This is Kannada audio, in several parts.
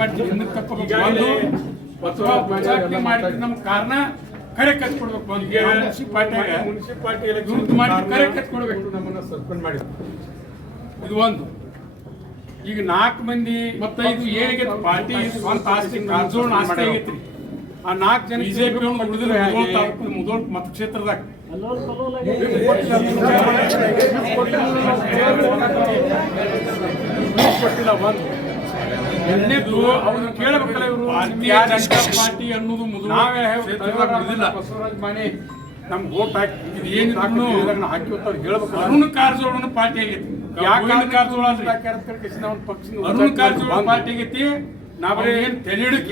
ಮಾಡಿದ್ರೆ ನಮ್ಗೆ ಕಾರಣ ಕರೆ ಮುನ್ಸಿಪಾಲ್ಟಿಯಾಗ ಮುನ್ಸಿಪಾಲ್ಟಿ ದುಡ್ಡು ಮಾಡಿ ಕರೆ ನಮ್ಮನ್ನ ಸಸ್ಪೆಂಡ್ ಮಾಡಿ ಇದು ಒಂದು ಈಗ ನಾಲ್ಕು ಮಂದಿ ಮತ್ತೆ ಇದು ಏನಿಗೆ ಪಾರ್ಟಿ ಸ್ವಂತ ಆಸ್ತಿ ಕಾಜೋಳ ಆಸ್ತಿ ಆಗೈತ್ರಿ ಆ ನಾಲ್ಕು ಜನ ಬಿಜೆಪಿ ಉಳಿದ್ರೆ ಮುದೋಳ್ ಮತಕ್ಷೇತ್ರದಾಗ ಕೊಟ್ಟಿಲ್ಲ ಒಂದು ಎರಡನೇದು ಅವ್ರನ್ನ ಕೇಳಬೇಕಲ್ಲ ಇವರು. ಪಾರ್ಟಿ ಅನ್ನೋದು ಮೊದಲು ನಾವೇ ಬಸವರಾಜ ಮಾನೆ ನಮ್ಗೆ ವೋಟ್ ಹಾಕಿ ಇದು ಏನಿದ್ರು ಹಾಕಿ ಅವ್ರು ಹೇಳ್ಬೇಕು. ಅರುಣ್ ಕಾರಜೋಳ ಪಾರ್ಟಿ ಆಗೈತಿ. ಯಾಕೆ ಕಾರಜೋಳ ಅರುಣ್ ಕಾರಜೋಳ ಪಾರ್ಟಿ ಆಗೈತಿ. ತೆಲಿಡಕ್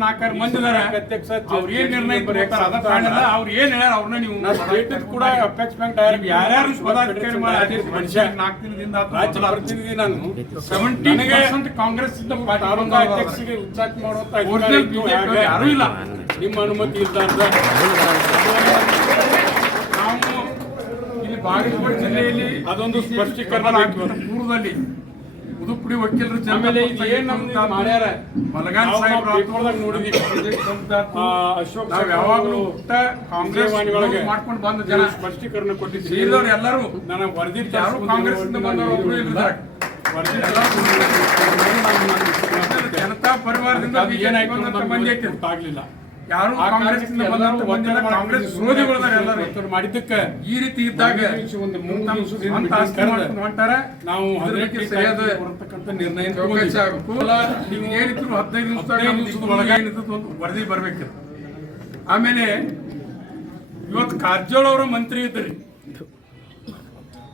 ನಾಲ್ಕಾರು ಮಂದಿ ಇದಾರ. ಅಧ್ಯಕ್ಷ ಅವ್ರು ಏನ್ ನಿರ್ಣಯ ಬರ್ತಾರೆ ಅದ ಅವ್ರು ಏನ್ ಹೇಳ್ಯಾರ ಅವ್ರನ್ನ ನೀವು ಕೂಡ ಅಪೆಕ್ಸ್ ಬ್ಯಾಂಕ್ ಡೈರೆಕ್ಟ್ ಯಾರ್ಯಾರು ಮಾಡಿ ಮನುಷ್ಯ ನಾಲ್ಕು ದಿನದಿಂದ ರಾಜ್ಯ ಪ್ರತಿನಿಧಿ ನಾನು. ಪರ್ಸೆಂಟ್ ಕಾಂಗ್ರೆಸ್ ಇಂದ ತಾಲೂಕ ಅಧ್ಯಕ್ಷರಿಗೆ ಉಚ್ಚಾಟನೆ ಮಾಡುವಂತ Original ಅಧಿಕಾರ ಇತ್ತು. ಇಲ್ಲ. ನಿಮ್ಮ ಅನುಮತಿ ನಾವು ಇಲ್ಲಿ ಬಾಗಲಕೋಟೆ ಜಿಲ್ಲೆಯಲ್ಲಿ ಅದೊಂದು ಸ್ಪಷ್ಟೀಕರಣ ಪೂರ್ವದಲ್ಲಿ ಉದುಪುಡಿ ವಕೀಲರು ಆಮೇಲೆ ಇದು ಏನ್ ನಮ್ದು ಮಾಡ್ಯಾರ? ಮಲಗಾನ್ ಸಾಹೇಬ್ರು ಪೇಪರ್ದಾಗ ನೋಡಿದ್ವಿ. ಅಶೋಕ್ ನಾವು ಯಾವಾಗಲೂ ಕಾಂಗ್ರೆಸ್ ವಿಜಯವಾಣಿಯೊಳಗೆ ಮಾಡ್ಕೊಂಡು ಬಂದ ಜನ. ಸ್ಪಷ್ಟೀಕರಣ ಕೊಟ್ಟಿದ್ದೀವಿ ಸೇರಿದವ್ರು ಎಲ್ಲರೂ ನನಗೆ ವರದಿ ಯಾರು ಕಾಂಗ್ರೆಸ್ ಜನತಾ ಪರಿವಾರದಿಂದ ಬಿಜೆಪಿ ಬಂದಂತ. ಮಂದಿ ಗೊತ್ತಾಗ್ಲಿಲ್ಲ. ಯಾರು ಆ ಕಾಂಗ್ರೆಸ್ ಇಂದ ಬಂದಂತ. ಒತ್ತಡ ಕಾಂಗ್ರೆಸ್ ವಿರೋಧಿಗಳು ಇದಾರೆ ಎಲ್ಲರೂ. ಒತ್ತಡ ಮಾಡಿದ್ದಕ್ಕೆ ಈ ರೀತಿ ಇದ್ದಾಗ ಒಂದು ಹೊಂಟಾರ. ನಾವು ಹದಿನೆಂಟು ಸರಿಯಾದ ನಿರ್ಣಯ ನೀವು ಏನಿದ್ರು ಹದಿನೈದು ದಿವಸದ ಒಳಗೆ ಒಂದು ವರದಿ ಬರ್ಬೇಕು ಆಮೇಲೆ ಇವತ್ತು ಕಾರಜೋಳ ಅವರ ಮಂತ್ರಿ ಇದ್ರಿ.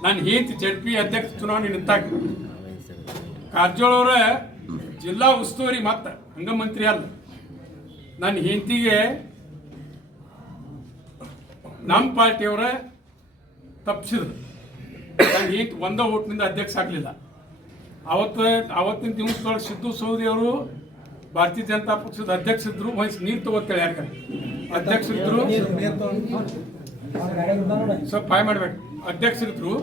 ನಾನು ಹೇಂತಿ ಜಡ್ ಪಿ ಅಧ್ಯಕ್ಷ ಚುನಾವಣೆ ನಿಂತಾಗ. ಕಾರಜೋಳ ಅವರ ಜಿಲ್ಲಾ ಉಸ್ತುವಾರಿ ಮತ್ತ ಹಂಗ ಮಂತ್ರಿ ಅಲ್ಲ. ನನ್ನ ಹೆಂಡತಿಗೆ ನಮ್ಮ ಪಾರ್ಟಿಯವರ ತಪ್ಪಿಸಿದ್ರು ನನ್ನ ಹೆಂಡತಿ ಒಂದೇ ಓಟ್ನಿಂದ ಅಧ್ಯಕ್ಷ ಆಗಲಿಲ್ಲ. ಅವತ್ತು, ಅವತ್ತಿನ ದಿವಸದೊಳಗೆ ಸಿದ್ದು ಸೌದಿ ಅವರು ಭಾರತೀಯ ಜನತಾ ಪಕ್ಷದ ಅಧ್ಯಕ್ಷರಿದ್ರು ವಹಿಸಿ ನೀರು ತಗೋತೇಳಿ ಯಾಕೆ ಅಧ್ಯಕ್ಷರಿದ್ರು ಸ್ವಲ್ಪ ಪಾಯ್ ಮಾಡ್ಬೇಕು ಅಧ್ಯಕ್ಷರಿದ್ರು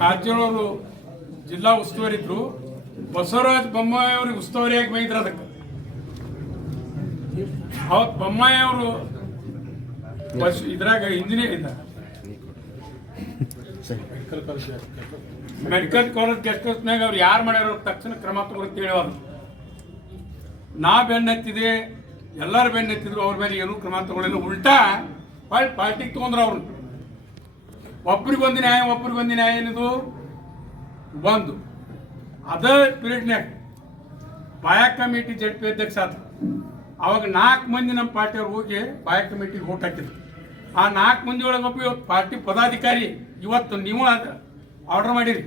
ಕಾರಜೋಳ ಅವರು ಜಿಲ್ಲಾ ಉಸ್ತುವಾರಿ ಇದ್ರು, ಬಸವರಾಜ ಬೊಮ್ಮಾಯಿ ಅವ್ರಿಗೆ ಉಸ್ತುವಾರಿಯಾಗಿ ಬೈದ್ರು ಅದಕ್ಕೆ. ಅವತ್ತು ಅವರು ಬಸ್ ಇದ್ರಾಗ ಇಂಜಿನಿಯರ್ ಇದ್ದ. ಮೆಡಿಕಲ್ ಕಾಲೇಜ್ ಗೆಸ್ಟ್ ಹೌಸ್ನಾಗ ಅವ್ರು ಯಾರು ಮಾಡ್ಯಾರ ತಕ್ಷಣ ಕ್ರಮ ತಗೊಳ್ತ ಹೇಳೋದು ನಾ ಬೆನ್ನತ್ತಿದೆ ಎಲ್ಲರೂ ಬೆನ್ನತ್ತಿದ್ರು ಅವ್ರ ಮೇಲೆ ಏನು ಕ್ರಮ ತಗೊಳ್ಳಿಲ್ಲ. ಉಲ್ಟಾ ಪಾರ್ಟಿಗೆ ತಗೊಂಡ್ರು ಅವ್ರು. ಒಬ್ರಿಗೊಂದು ನ್ಯಾಯ ಒಬ್ರಿಗೊಂದು ನ್ಯಾಯ ಏನಿದು? ಒಂದು. ಅದ ಪೀರಿಯಡ್ನ್ಯಾಗ ಬಾಯಾ ಕಮಿಟಿ ಜಡ್ ಪಿ ಅಧ್ಯಕ್ಷ ಆತ ಅವಾಗ ನಾಲ್ಕು ಮಂದಿ ನಮ್ಮ ಪಾರ್ಟಿಯವ್ರು ಹೋಗಿ ಬಾಯ್ ಕಮಿಟಿಗೆ ಓಟ್ ಹಾಕಿದ್ರು. ಆ ನಾಲ್ಕು ಮಂದಿ ಒಳಗೊಬ್ಬ ಇವತ್ತು ಪಾರ್ಟಿ ಪದಾಧಿಕಾರಿ, ಇವತ್ತು ನೀವು ಆರ್ಡರ್ ಮಾಡಿರಿ.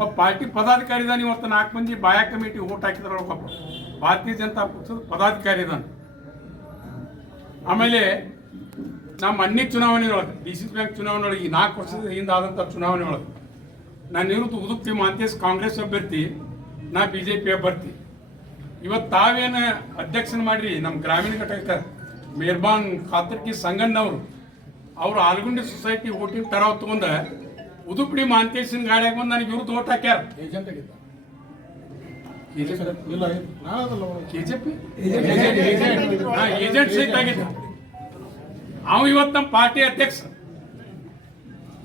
ಒಬ್ಬ ಪಾರ್ಟಿ ಪದಾಧಿಕಾರಿ ಇದ್ದಾನೆ ಇವತ್ತು ನಾಲ್ಕು ಮಂದಿ ಬಾಯ ಕಮಿಟಿ ಓಟ್ ಹಾಕಿದ್ರು ಒಬ್ಬ. ಭಾರತೀಯ ಜನತಾ ಪಕ್ಷದ ಪದಾಧಿಕಾರಿ ಇದ್ದಾನೆ ಆಮೇಲೆ ನಮ್ಮ ಅನ್ನಿ ಚುನಾವಣೆ ಒಳಗೆ ಡಿ ಸಿ ಬ್ಯಾಂಕ್ ಚುನಾವಣೆ ಒಳಗೆ ಈ ನಾಲ್ಕು ವರ್ಷದ ಹಿಂದೆ ಆದಂಥ ಚುನಾವಣೆ ಒಳಗೆ ನಾನು ನಿವೃತ್ತ ಉದುಪ್ತಿ ಮಾಂತೇಶ್ ಕಾಂಗ್ರೆಸ್ ಅಭ್ಯರ್ಥಿ, ನಾ ಬಿ ಜೆ ಪಿ ಅಭ್ಯರ್ಥಿ. ಇವತ್ತು ತಾವೇನು ಅಧ್ಯಕ್ಷನ ಮಾಡ್ರಿ ನಮ್ಮ ಗ್ರಾಮೀಣ ಘಟಕ ಮೇರ್ಬಾನ್ ಖಾತರ್ಕಿ ಸಂಗಣ್ಣವರು ಅವರು ಆಲ್ಗುಂಡಿ ಸೊಸೈಟಿ ಓಟಿಂಗ್ ಟರಾವ್ ತಗೊಂಡ ಉದುಪಡಿ ಮಾಂತೇಶನ್ ಗಾಡಿಯಾಗ ಬಂದು ನನಗೆ ಇವ್ರದ್ದು ಓಟ್ ಹಾಕ್ಯಾರ. ಏಜೆಂಟ್ ಸಹಿತ ಆಗಿದ್ದ. ಅವ ಇವತ್ತು ನಮ್ಮ ಪಾರ್ಟಿ ಅಧ್ಯಕ್ಷ.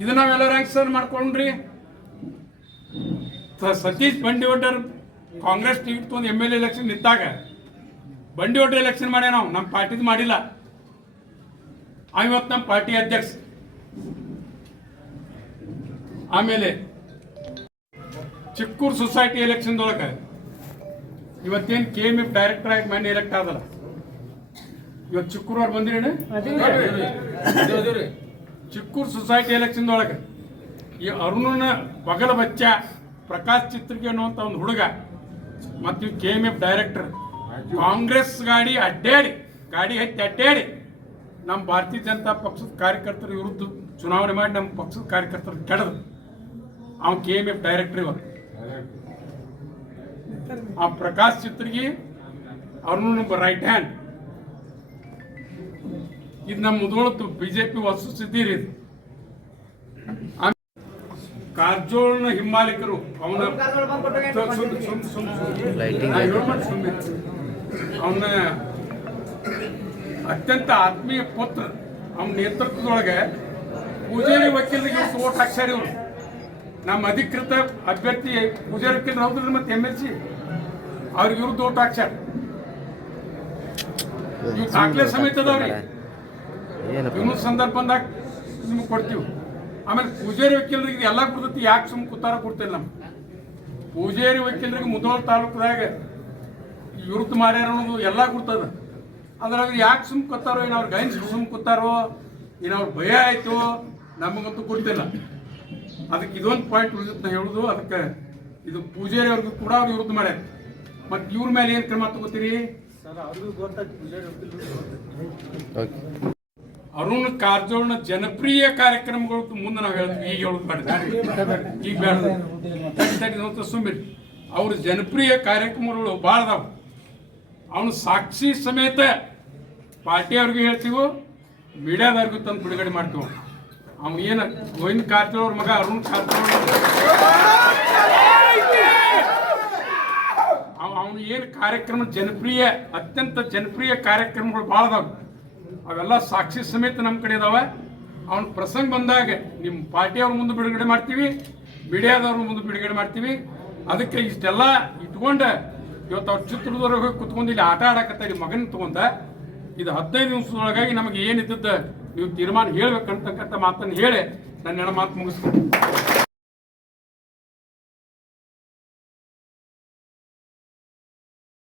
ಇದು ನಾವೆಲ್ಲರೂ ಹೆಂಗ್ ಸರ್ ಮಾಡ್ಕೊಂಡ್ರಿ. ಸತೀಶ್ ಬಂಡಿವಡ್ಡರ್ ಕಾಂಗ್ರೆಸ್ ಟಿಕೆಟ್ ಒಂದು ಎಂ ಎಲ್ ಎಲೆಕ್ಷನ್ ನಿಂತಾಗ ಬಂಡಿವಡ್ಡರ್ ಎಲೆಕ್ಷನ್ ಮಾಡ್ಯ ನಾವು. ನಮ್ಮ ಪಾರ್ಟಿದು ಮಾಡಿಲ್ಲ. ಇವತ್ತು ನಮ್ಮ ಪಾರ್ಟಿ ಅಧ್ಯಕ್ಷ. ಆಮೇಲೆ ಚಿಕ್ಕೂರು ಸೊಸೈಟಿ ಎಲೆಕ್ಷನ್ದೊಳಗೆ ಇವತ್ತೇನು ಕೆ ಎಂ ಎಫ್ ಡೈರೆಕ್ಟರ್ ಆಗಿ ಮನೆ ಎಲೆಕ್ಟ್ ಆದಲ್ಲ. ಇವತ್ತು ಚಿಕ್ಕೂರು ಅವ್ರು ಬಂದಿರೇನು? ಚಿಕ್ಕೂರು ಸೊಸೈಟಿ ಎಲೆಕ್ಷನ್ ದೊಳಗೆ ಈ ಅರುಣನ ಬಗಲ ಬಚ್ಚ ಪ್ರಕಾಶ್ ಚಿತ್ರಗೆ ಅನ್ನುವಂಥ ಒಂದು ಹುಡುಗ ಮತ್ತು K M F director Congress ಗಾಡಿ ಅಡ್ಡಾಡಿ, ಗಾಡಿ ಹತ್ತಿ ಅಡ್ಡಾಡಿ ನಮ್ಮ ಭಾರತೀಯ ಜನತಾ ಪಕ್ಷದ ಕಾರ್ಯಕರ್ತರ ವಿರುದ್ಧ ಚುನಾವಣೆ ಮಾಡಿ ನಮ್ಮ ಪಕ್ಷದ ಕಾರ್ಯಕರ್ತರು ಕೆಡದು ಅವ್ನು ಕೆ ಎಂ ಎಫ್ ಡೈರೆಕ್ಟರ್ ಇವರು. ಆ ಪ್ರಕಾಶ್ ಚಿತ್ರಗಿ ಅವನು ನಮ್ಮ ರೈಟ್ ಹ್ಯಾಂಡ್ ಇದು ನಮ್ಮ ಮುದೋಳತ್ತು ಬಿಜೆಪಿ ವಸ್ತು ಸ್ಥಿತಿ ರೀ ಇದು. ಕಾರಜೋಳನ ಹಿಮ್ಮಾಲಿಕರು ಅವನ ಅವನ ಅತ್ಯಂತ ಆತ್ಮೀಯ ಪುತ್ರ ಅವನ ನೇತೃತ್ವದೊಳಗೆ ಪೂಜಾರಿ ವಕೀಲರಿಗೆ ಓಟ್ ಹಾಕ್ಸ್ಯಾರ ಇವರು ನಮ್ಮ ಅಧಿಕೃತ ಅಭ್ಯರ್ಥಿ ಪೂಜಾರಿ ವಕೀಲರು ಹೌದ್ರಿ ಮತ್ತೆ ಎಂ ಎಲ್ ಸಿ ಅವ್ರಿಗೆ ಇವ್ರದ್ದು ಓಟ್ ಹಾಕ್ಸ್ಯಾರ. ಇವ್ ದಾಖಲೆ ಸಮೇತ ಅದಾವ್ರಿ. ಇವನು ಸಂದರ್ಭ ಬಂದಾಗ ನಿಮ್ಗೆ ಕೊಡ್ತೀವಿ. ಆಮೇಲೆ ಪೂಜಾರಿ ವಕೀಲರಿಗೆ ಎಲ್ಲ ಕೊಡ್ತೈತಿ ಯಾಕೆ ಸುಮ್ ಕುತ್ತಾರ ಕೊಡ್ತೇನೆ ನಮ್ಮ ಪೂಜಾರಿ ವಕೀಲರಿಗೆ ಮುದೋಳ ತಾಲೂಕದಾಗ ವಿರುದ್ಧ ಮಾಡ್ಯಾರ ಅನ್ನೋದು ಎಲ್ಲ ಕೊಡ್ತದ ಅದ್ರಾಗ ಯಾಕೆ ಸುಮ್ ಕೊತ್ತಾರೋ ಏನು ಅವ್ರು ಗೈನ್ಸ್ ಸುಮ್ ಕೊತ್ತಾರೋ ಏನು ಅವ್ರ ಭಯ ಆಯ್ತು ನಮಗಂತೂ ಕೊಡ್ತಿಲ್ಲ ಅದಕ್ಕೆ ಇದೊಂದು ಪಾಯಿಂಟ್ ಉಳಿದಂತ ಹೇಳುದು ಅದಕ್ಕೆ ಇದು ಪೂಜಾರಿ ಅವ್ರಿಗೂ ಕೂಡ ಅವ್ರು ವಿರುದ್ಧ ಮಾಡ್ಯಾರ. ಮತ್ತೆ ಇವ್ರ ಮೇಲೆ ಏನು ಕ್ರಮ ತಗೋತೀರಿ? ಅರುಣ್ ಕಾರಜೋಳನ ಜನಪ್ರಿಯ ಕಾರ್ಯಕ್ರಮಗಳು ಮುಂದೆ ನಾವು ಹೇಳ್ತೀವಿ. ಈಗ ಹೇಳೋದು ಬೇಡ. ಈಗ ಬೇಡ. ಸುಮ್ಮನೆ ಸುಮ್ಮಿರಿ ಅವ್ರ ಜನಪ್ರಿಯ ಕಾರ್ಯಕ್ರಮಗಳು ಭಾಳ ಅದಾವ. ಅವನು ಸಾಕ್ಷಿ ಸಮೇತ ಪಾರ್ಟಿಯವ್ರಿಗೂ ಹೇಳ್ತೀವೋ ಮೀಡಿಯಾದವ್ರಿಗೂ ತಂದು ಬಿಡುಗಡೆ ಮಾಡ್ತೀವಿ. ಅವ್ನು ಏನು ಗೋವಿಂದ ಕಾರಜೋಳ ಅವ್ರ ಮಗ ಅರುಣ್ ಕಾರಜೋಳ ಅವನು ಏನು ಕಾರ್ಯಕ್ರಮ ಜನಪ್ರಿಯ ಅತ್ಯಂತ ಜನಪ್ರಿಯ ಕಾರ್ಯಕ್ರಮಗಳು ಭಾಳ ಅದಾವ. ಅವೆಲ್ಲ ಸಾಕ್ಷಿ ಸಮೇತ ನಮ್ಮ ಕಡೆ ಇದಾವೆ. ಅವನ ಪ್ರಸಂಗ ಬಂದಾಗ ನಿಮ್ಮ ಪಾರ್ಟಿಯವ್ರ ಮುಂದೆ ಬಿಡುಗಡೆ ಮಾಡ್ತೀವಿ, ಮೀಡಿಯಾದವ್ರ ಮುಂದೆ ಬಿಡುಗಡೆ ಮಾಡ್ತೀವಿ. ಅದಕ್ಕೆ ಇಷ್ಟೆಲ್ಲ ಇಟ್ಕೊಂಡ ಇವತ್ತು ಅವ್ರ ಚಿತ್ರದುರ್ಗ ಹೋಗಿ ಕುತ್ಕೊಂಡು ಇಲ್ಲಿ ಆಟ ಆಡಕತ್ತಾರೆ ಮಗನ ತಗೊಂಡ, ಇದು ಹದಿನೈದು ನಿಮಿಷದೊಳಗಾಗಿ ನಮಗೆ ಏನಿದ್ದದ್ದು ನೀವು ತೀರ್ಮಾನ ಹೇಳ್ಬೇಕಂತಕ್ಕಂಥ ಮಾತನ್ನು ಹೇಳಿ ನನ್ನ ಮಾತು ಮುಗಿಸ್ತೀನಿ